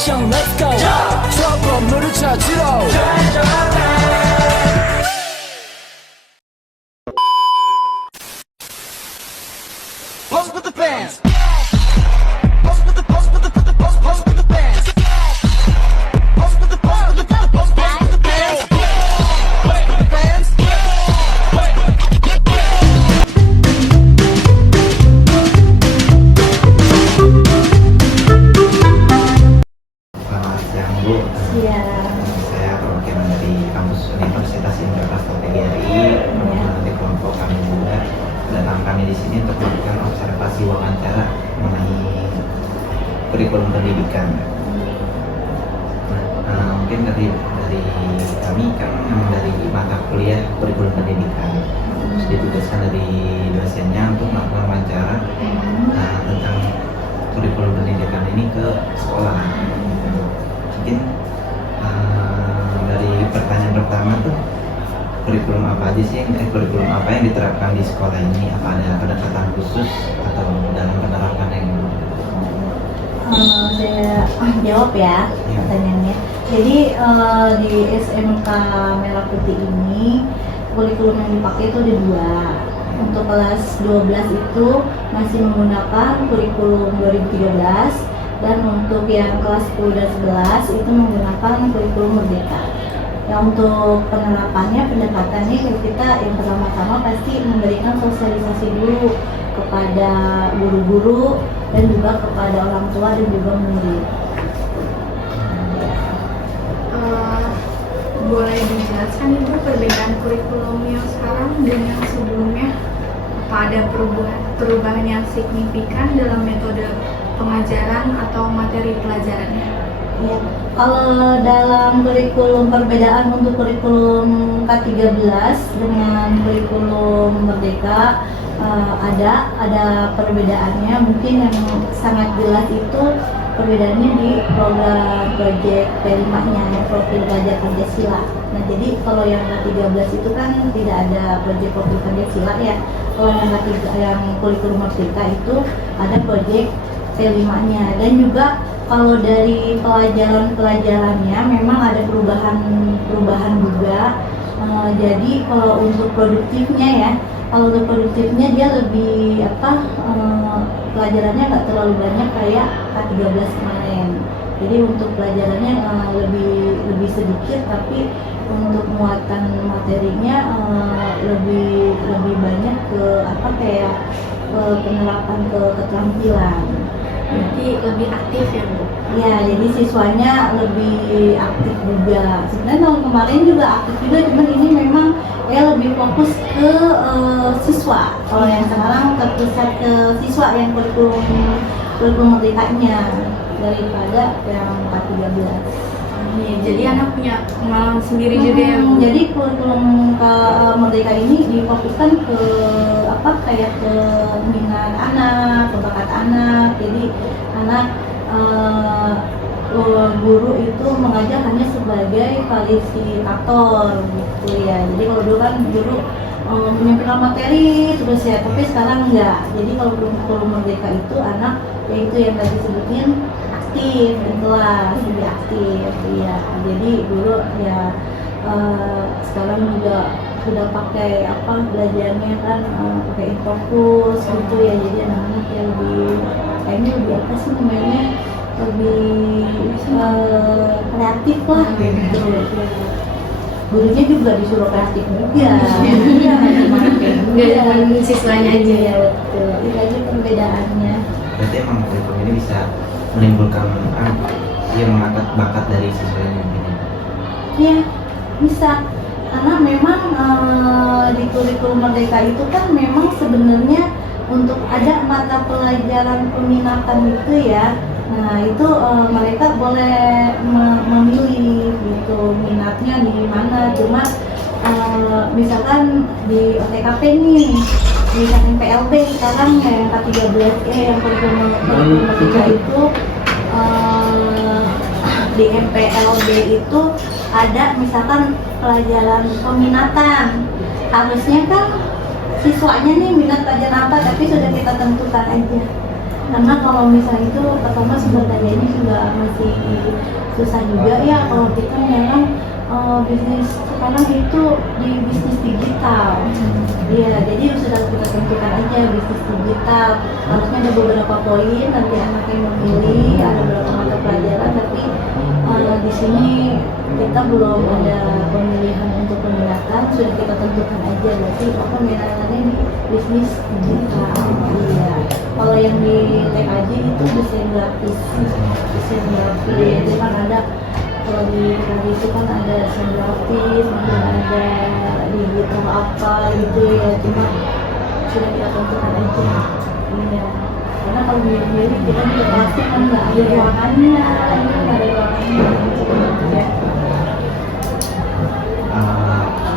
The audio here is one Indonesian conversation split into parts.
액션 let's go 저 건물을 찾으러 Pose with the fans Pose with the pose with the pose with the fans Pose with the pose with the pose with the fans Pose with the fans Selamat siang Bu. Iya. Saya perwakilan dari kampus Universitas Indonesia TGRI, di kelompok kami juga datang kami di sini untuk melakukan observasi wawancara mengenai kurikulum pendidikan. Mungkin dari kami kan memang dari mata kuliah kurikulum pendidikan, terus ditugaskan dari dosennya untuk melakukan wawancara tentang kurikulum pendidikan ini ke sekolah. Mungkin dari pertanyaan pertama tuh kurikulum apa aja sih kurikulum apa yang diterapkan di sekolah ini, apa ada pendekatan khusus atau dalam penerapannya yang Saya jawab ya pertanyaannya. Jadi di SMK Merah Putih ini kurikulum yang dipakai itu ada dua. Untuk kelas 12 itu masih menggunakan kurikulum 2013, dan untuk yang kelas 10 dan 11 itu menggunakan kurikulum Merdeka. Ya, untuk penerapannya, pendekatannya kita yang pertama-tama pasti memberikan sosialisasi dulu kepada guru-guru dan juga kepada orang tua dan juga murid. Boleh dijelaskan Ibu perbedaan kurikulum yang sekarang dan yang sebelumnya? Apa ada perubahan yang signifikan dalam metode pengajaran atau materi pelajarannya? Ya, kalau dalam kurikulum perbedaan untuk kurikulum K13 dengan kurikulum Merdeka ada perbedaannya. Mungkin yang sangat jelas itu perbedaannya di program proyek P5-nya, ya, profil belajar Pancasila. Nah, jadi kalau yang K13 itu kan tidak ada proyek profil Pancasila ya. Kalau yang kurikulum Merdeka itu ada proyek P5-nya, dan juga kalau dari pelajarannya memang ada perubahan juga. Jadi kalau untuk produktifnya dia lebih pelajarannya nggak terlalu banyak kayak K13 kemarin. Jadi untuk pelajarannya lebih sedikit, tapi untuk muatan materinya lebih banyak ke penerapan ke keterampilan. Berarti lebih aktif ya Bu? Ya, jadi siswanya lebih aktif juga. Sebenarnya tahun kemarin juga aktif juga, cuman ini memang lebih fokus ke siswa. Kalau yang sekarang terpusat ke siswa yang kurikulum Merdekanya daripada yang K13. Jadi anak punya pengalaman sendiri juga ya Bu? Jadi kurikulum Merdeka ini difokuskan ke ke minat anak, ke bakat anak. Jadi anak guru itu mengajar hanya sebagai fasilitator gitu ya. Jadi kalau dulu kan guru menyampaikan materi terus ya, tapi sekarang enggak. Jadi kalau kurikulum Merdeka itu anak yaitu yang tadi sebutin aktif di kelas, lebih aktif ya. Jadi dulu ya sekarang juga sudah pakai belajarnya kan pakai Infocus gitu ya. Jadi anak-anak yang lebih kreatif lah gitu. Gurunya juga disuruh kreatif juga. Nggak cuma siswanya aja ya. Betul. Itu aja perbedaannya. berarti emang kurikulum ini bisa menimbulkan mengangkat bakat dari siswanya gitu. Iya, bisa. Karena memang di kurikulum Merdeka itu kan memang sebenarnya untuk ada mata pelajaran peminatan itu ya. Nah, itu mereka boleh memilih gitu minatnya di mana. Cuma misalkan di OTKP nih, di PLB sekarang yang K13 yang kurikulum Merdeka itu di MPLB itu ada misalkan pelajaran peminatan. Harusnya kan siswanya nih minat pelajaran apa, tapi sudah kita tentukan aja. karena kalau misalnya itu pertama sumber dayanya juga masih susah juga ya. Kalau kita memang bisnis sekarang itu di bisnis digital. Iya, jadi sudah kita tentukan aja bisnis digital. Harusnya ada beberapa poin, nanti anak yang memilih, ada beberapa mata pelajaran, tapi di sini kita belum ada pemilihan untuk peminatan, sudah kita tentukan aja. Berarti peminatannya di bisnis digital. Iya. Kalau yang di TKJ itu desain grafis, itu kan ada. Kalau di hari itu kan ada desain grafis, mungkin ada digital apa gitu ya, cuma sudah kita tentukan aja. Iya. Karena kalau milih kita juga pasti kan nggak ada ruangannya, nggak ada ruangannya.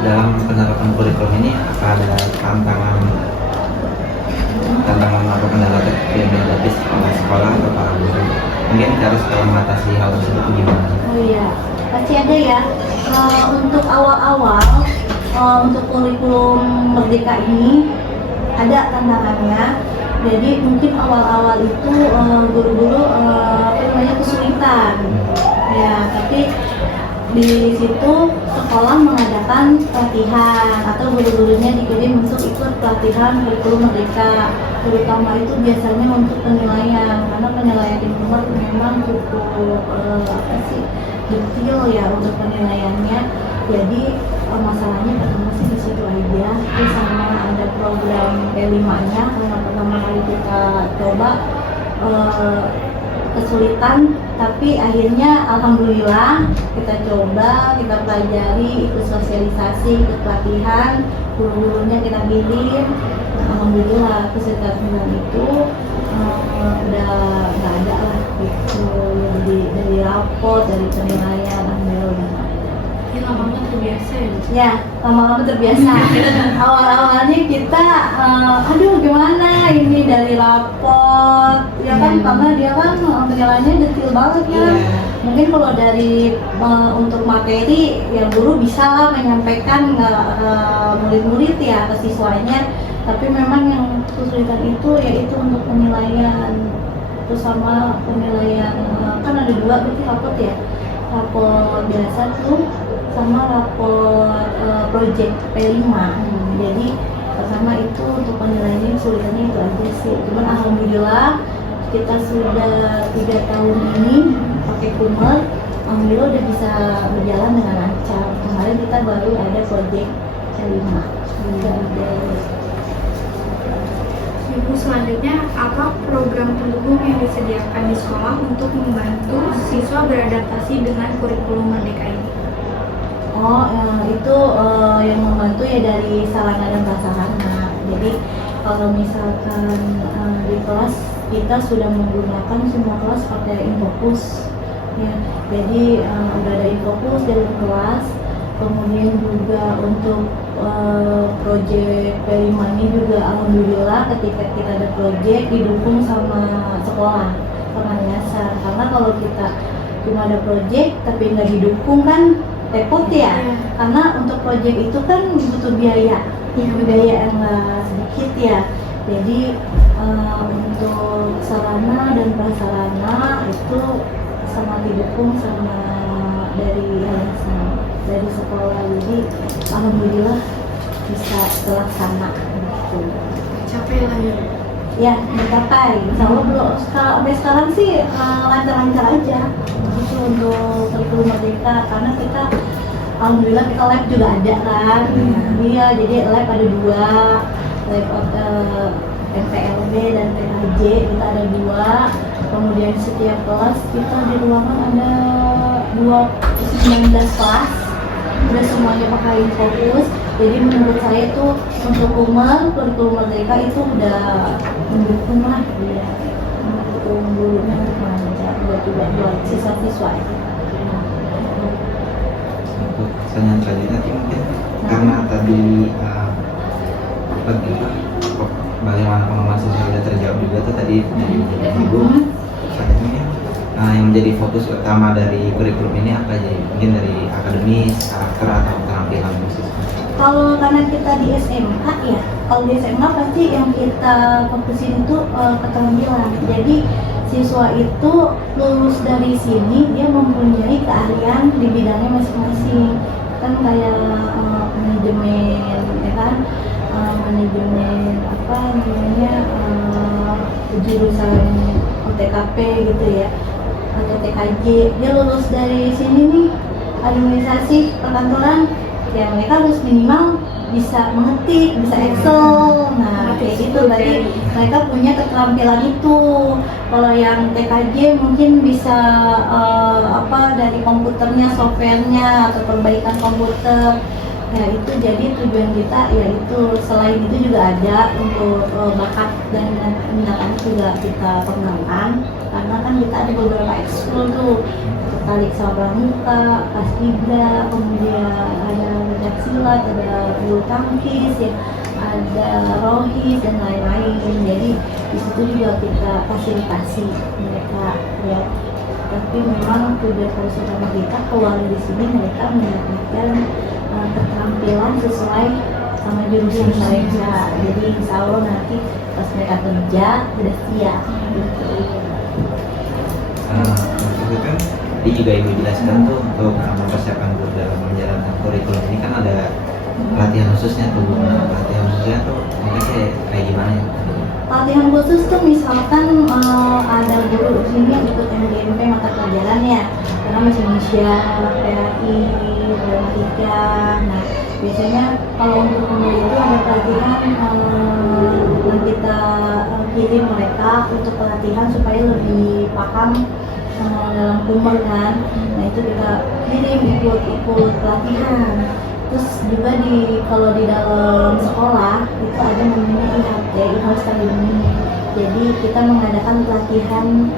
Dalam penerapan kurikulum ini apa ada tantangan apa kendala yang dihadapi oleh sekolah atau para guru? Mungkin harus kalau mengatasi hal tersebut gimana? Oh iya, pasti ada ya. Untuk awal-awal untuk kurikulum Merdeka ini ada tantangannya. Jadi mungkin awal-awal itu guru-guru kesulitan. Ya, tapi di situ sekolah mengadakan pelatihan atau guru-gurunya dikirim untuk ikut pelatihan kurikulum Merdeka, terutama itu biasanya untuk penilaian, karena penilaian di nomor memang cukup detail ya untuk penilaiannya. Jadi masalahnya pertama sih di situ aja, terus sama ada program P5-nya karena pertama kali kita coba kesulitan, tapi akhirnya alhamdulillah kita coba, kita pelajari, ikut sosialisasi, ikut pelatihan, guru-gurunya kita pilih. Alhamdulillah kesulitan itu udah nggak ada lah gitu, dari rapot, dari penilaian, alhamdulillah. Ya, lama-lama terbiasa ya? Ya, lama-lama terbiasa. Awal-awalnya kita, aduh gimana ini dari rapot, ya kan karena dia kan penilaiannya detail banget ya. Mungkin kalau dari untuk materi, ya guru bisa lah menyampaikan murid-murid ya ke siswanya. Tapi memang yang kesulitan itu yaitu untuk penilaian, terus sama penilaian kan ada dua berarti rapot ya, rapot biasa tuh sama rapot project P5. Jadi pertama itu untuk penilaiannya kesulitannya itu aja sih. Cuman alhamdulillah kita sudah 3 tahun ini pakai Kumel, alhamdulillah udah bisa berjalan dengan lancar. Kemarin kita baru ada project P5. Ibu, selanjutnya apa program pendukung yang disediakan di sekolah untuk membantu siswa beradaptasi dengan kurikulum Merdeka ini? Itu yang membantu ya dari sarana dan prasarana. Jadi kalau misalkan di kelas kita sudah menggunakan semua kelas pakai Infocus ya. Jadi udah ada Infocus dalam kelas. Kemudian juga untuk proyek P5 ini juga alhamdulillah ketika kita ada proyek didukung sama sekolah penganiasan. Karena kalau kita cuma ada proyek tapi nggak didukung kan repot ya. Karena untuk proyek itu kan butuh biaya, biaya yang nggak sedikit ya. Jadi untuk sarana dan prasarana itu sangat didukung sama dari yayasan, dari sekolah. Jadi alhamdulillah bisa terlaksana gitu. Capek lah ya? Ya, tercapai. Insya Allah belum, sampai sekarang sih lancar-lancar aja gitu untuk kurikulum Merdeka. Karena kita alhamdulillah kita lab juga ada kan. Iya, jadi lab ada 2, lab MPLB dan TKJ kita ada 2. Kemudian setiap kelas kita di ruangan ada 19 kelas, udah semuanya pakai Infocus. Jadi menurut saya itu untuk kurikulum Merdeka itu udah mendukung lah ya, mendukung gurunya untuk mengajar buat siswa-siswa. Untuk pertanyaan selanjutnya mungkin karena tadi bagaimana pengembangan sosial sudah terjawab juga tuh tadi dari ibu. Selanjutnya yang menjadi fokus utama dari kurikulum ini apa aja? Mungkin dari akademis, karakter atau keterampilan khusus. Kalau karena kita di SMA ya, kalau di SMA pasti yang kita fokusin itu keterampilan. Jadi siswa itu lulus dari sini dia mempunyai keahlian di bidangnya masing-masing. Kan kayak manajemen, ya kan, manajemen apa namanya jurusan OTKP gitu ya, atau TKJ. Dia lulus dari sini nih administrasi perkantoran, ya mereka harus minimal bisa mengetik, bisa Excel. Nah kayak gitu, berarti mereka punya keterampilan itu. Kalau yang TKJ mungkin bisa apa dari komputernya, softwarenya, atau perbaikan komputer. Ya itu jadi tujuan kita yaitu selain itu juga ada untuk bakat dan minat juga kita kembangkan, karena kan kita ada beberapa ekskul tuh, tari sama pramuka, paskibra, kemudian ada pencak silat, ada bulu tangkis ya, ada rohis dan lain-lain. Jadi di situ juga kita fasilitasi mereka ya. Tapi memang tujuan harus utama kita keluar di sini mereka mendapatkan keterampilan sesuai sama jurusan mereka. Jadi insya Allah nanti pas mereka kerja udah siap gitu. Itu kan tadi juga ibu jelaskan tuh untuk mempersiapkan guru dalam menjalankan kurikulum ini kan ada pelatihan khususnya tuh. Nah, pelatihan khususnya tuh mungkin kayak gimana ya? Pelatihan khusus tuh misalkan ada guru di sini yang ikut MGMP mata pelajarannya, karena bahasa Indonesia, PAI, matematika. Nah biasanya kalau untuk guru itu ada pelatihan yang kita kirim mereka untuk pelatihan supaya lebih paham dalam kumur kan. Nah itu kita kirim ikut pelatihan. Terus juga kalau di dalam sekolah itu ada namanya IHT, In-House Academy. Jadi kita mengadakan pelatihan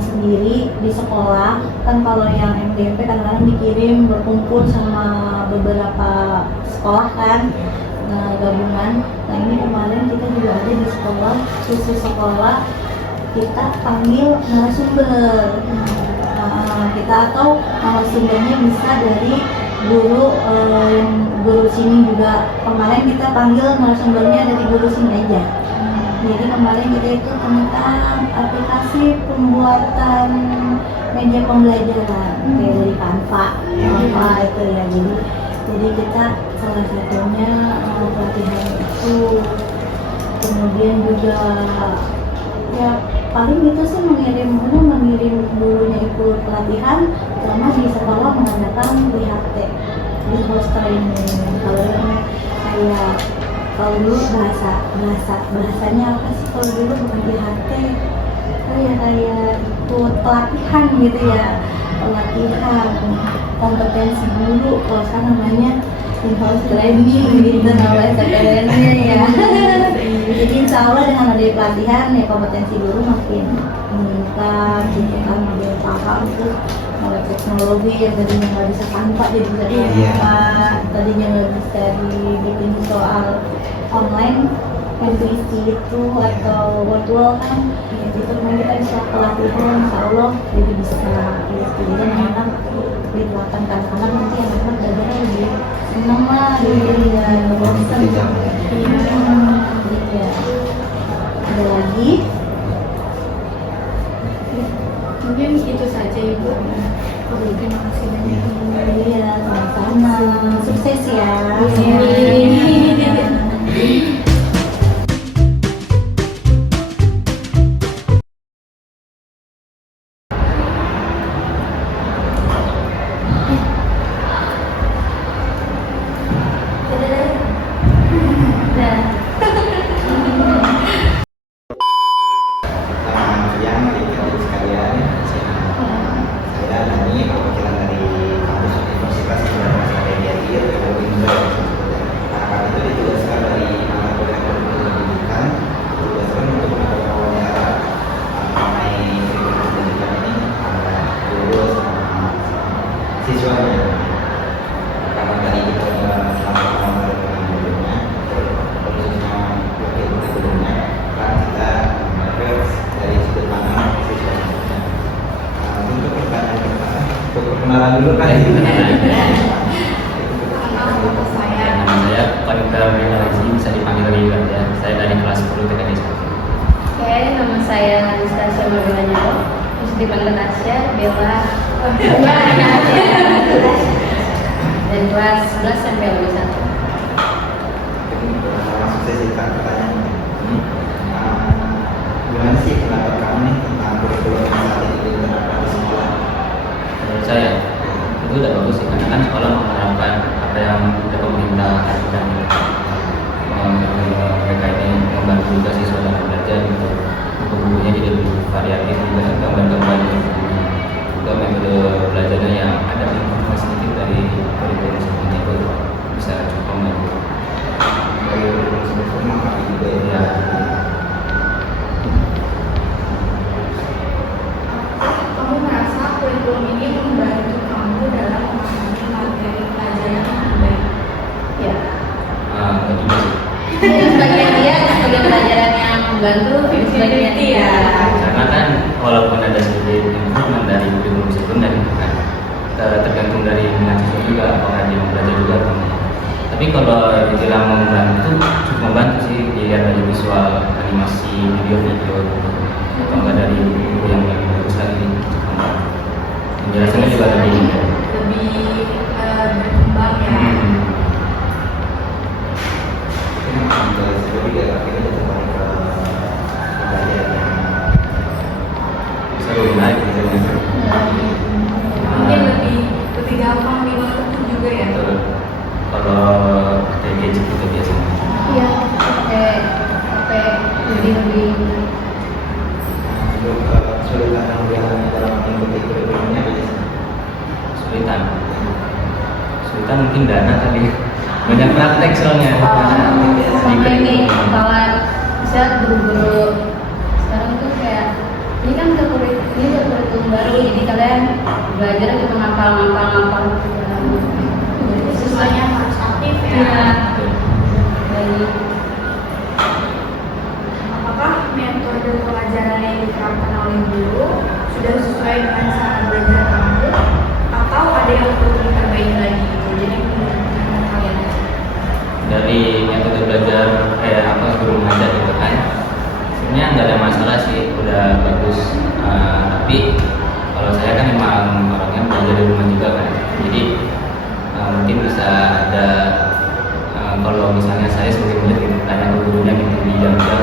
sendiri di sekolah. Kan kalau yang MGMP kadang-kadang dikirim berkumpul sama beberapa sekolah kan, gabungan. Nah ini kemarin kita juga ada di sekolah, khusus sekolah kita panggil narasumber. Kita atau narasumbernya bisa dari guru sini juga. Kemarin kita panggil narasumbernya dari guru sini aja. Jadi kemarin kita itu tentang aplikasi pembuatan media pembelajaran kayak dari Canva itu ya. Jadi kita salah satunya pelatihan itu. Kemudian juga ya paling itu sih mengirim gurunya ikut pelatihan, sama di sekolah mengadakan IHT, In-House Training. Kalau dulu bahasanya apa sih, kalau dulu bukan IHT, kayak ikut pelatihan gitu ya, pelatihan kompetensi guru, kalau sekarang namanya In-House Training gitu namanya sebenarnya ya. Jadi insya Allah dengan ada pelatihan ya kompetensi guru makin meningkat, gitu kan, makin paham tuh mulai teknologi yang tadinya nggak bisa tanpa jadi bisa tanpa, tadinya nggak bisa dibikin soal online intuisi itu atau virtual kan, itu kan kita bisa pelatihan insya Allah jadi bisa gitu. Jadi anak-anak di belakang anak-anak nanti anak-anak belajarnya lebih senang lah gitu ya, bosan. Ya. Ada lagi? Mungkin itu saja Ibu. Terima kasih banyak. Iya, sama-sama. Sukses ya. Yang adik-adik sekalian, saya Dani, perwakilan dari kampus Universitas Indonesia Media Republik Indonesia. kenalan dulu kan. Nama saya Panitra Melaji, bisa dipanggil Ridwan ya. Saya dari kelas 10 TKD 1. Oke, nama saya Anastasia Marbella Nyaro, bisa dipanggil Tasya, Bella, dari kelas 11 sampai lulus 1. Langsung saya cerita pertanyaan. Gimana sih pendapat kamu nih tentang kurikulum yang saat ini diterapkan di sekolah? Menurut saya itu udah bagus sih, karena kan sekolah menerapkan apa yang ada pemerintah dan mereka ini membantu juga siswa dalam belajar gitu. Buku-bukunya jadi lebih variatif juga, gambar-gambar juga metode belajarnya yang ada informasi sedikit dari kurikulum sebelumnya itu bisa cukup membantu. Dari kurikulum sebelumnya tapi juga Ya, Kamu merasa kurikulum ini membantu kamu dalam memahami materi pelajaran dengan baik? Ya, enggak juga sih. sebagian dia, sebagian pelajaran yang membantu, sebagian tidak. Karena kan walaupun ada sedikit improvement dari kurikulum sebelumnya gitu kan, tergantung dari mahasiswa juga apakah dia mau belajar juga atau enggak. Tapi kalau dibilang membantu, cukup membantu sih, dilihat dari visual, animasi, video-video gitu. Atau enggak dari buku yang lebih bagus lagi. Penjelasannya juga lebih berkembang ya. lebih dari akhirnya kembali ke pelajaran yang bisa lebih menarik gitu kan. Mungkin lebih gampang dimengerti juga ya. Betul. Kalau pakai gadget itu biasanya Iya, pakai HP jadi lebih kesulitan yang dialami dalam mengikuti kurikulumnya apa sih? kesulitan. Kesulitan mungkin dana kali. Banyak praktek soalnya. sama ini kawan bisa guru-guru sekarang tuh kayak ini kan udah kurikulum baru, jadi kalian belajar cuma ngapal gitu. Siswanya harus aktif ya. Iya. Baik. Apakah metode pelajaran yang diterapkan oleh guru sudah sesuai dengan cara belajar kamu, atau ada yang perlu diperbaiki lagi? Jadi menurut kalian aja. Dari metode belajar kayak apa guru mengajar gitu kan, sebenarnya nggak ada masalah sih, udah bagus. Tapi kalau saya kan memang orangnya belajar di rumah juga kan, jadi mungkin bisa ada kalau misalnya saya sebagai murid gitu, tanya ke gurunya gitu di jam-jam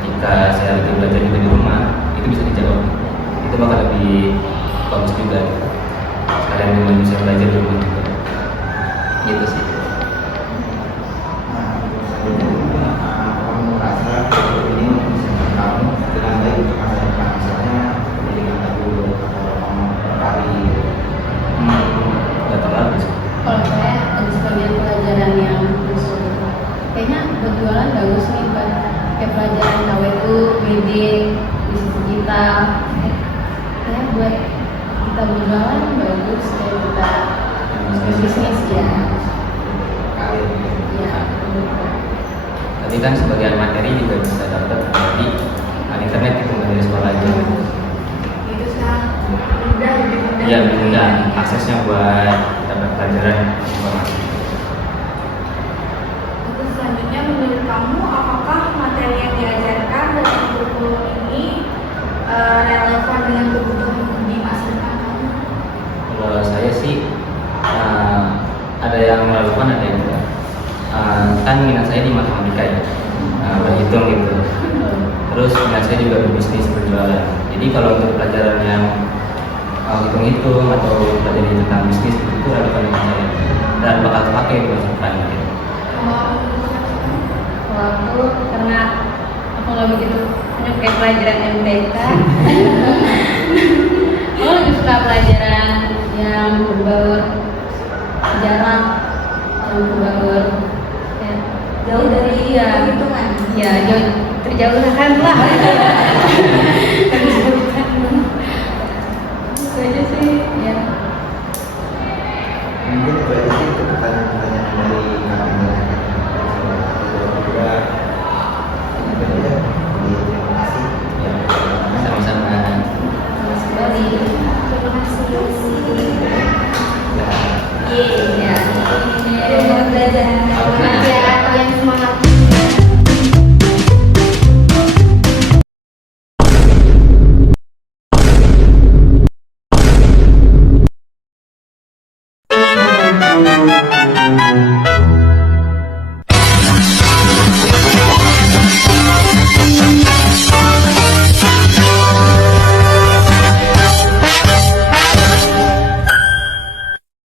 ketika saya lagi belajar juga di rumah, itu bisa dijawab, itu bakal lebih bagus juga gitu. Sekalian memang bisa belajar di rumah juga gitu sih. Kamu merasa kurikulum ini bisa kamu dengan baik untuk masa depan, misalnya pendidikan guru atau kamu berkali Nggak terlalu sih. Kalau saya ada sebagian pelajaran yang masuk, kayaknya buat jualan bagus nih, buat kayak pelajaran KWU, reading, bisnis kita, ya buat kita berjualan bagus, kayak kita bisnis ya. Ya, Tapi kan sebagian materi juga bisa dapat dari internet itu nggak dari sekolah aja. Itu sekarang mudah, lebih mudah. Iya, lebih mudah aksesnya buat dapat pelajaran informasi. Terus selanjutnya menurut kamu apakah materi yang diajarkan dalam kurikulum ini relevan dengan kebutuhan di masa depan kamu? Kalau saya sih ada yang relevan, ada yang enggak. Kan minat saya di matematika ya, berhitung gitu. Terus minat saya juga berbisnis, berjualan. Jadi kalau untuk pelajaran yang hitung-hitung atau pelajaran tentang bisnis itu relevan dengan saya dan bakal terpakai di masa depan gitu. kalau aku karena aku nggak begitu menyukai pelajaran MTK, aku lebih suka pelajaran yang berbaur sejarah, yang berbaur ya, jauh dari Perhitungan. ya jauh terjauhkan lah. Itu aja sih ya. mungkin itu aja sih untuk pertanyaan-pertanyaan dari kami juga itu aja. Terima kasih. Ya, sama-sama. Sama sekali. Terima kasih. Thank you.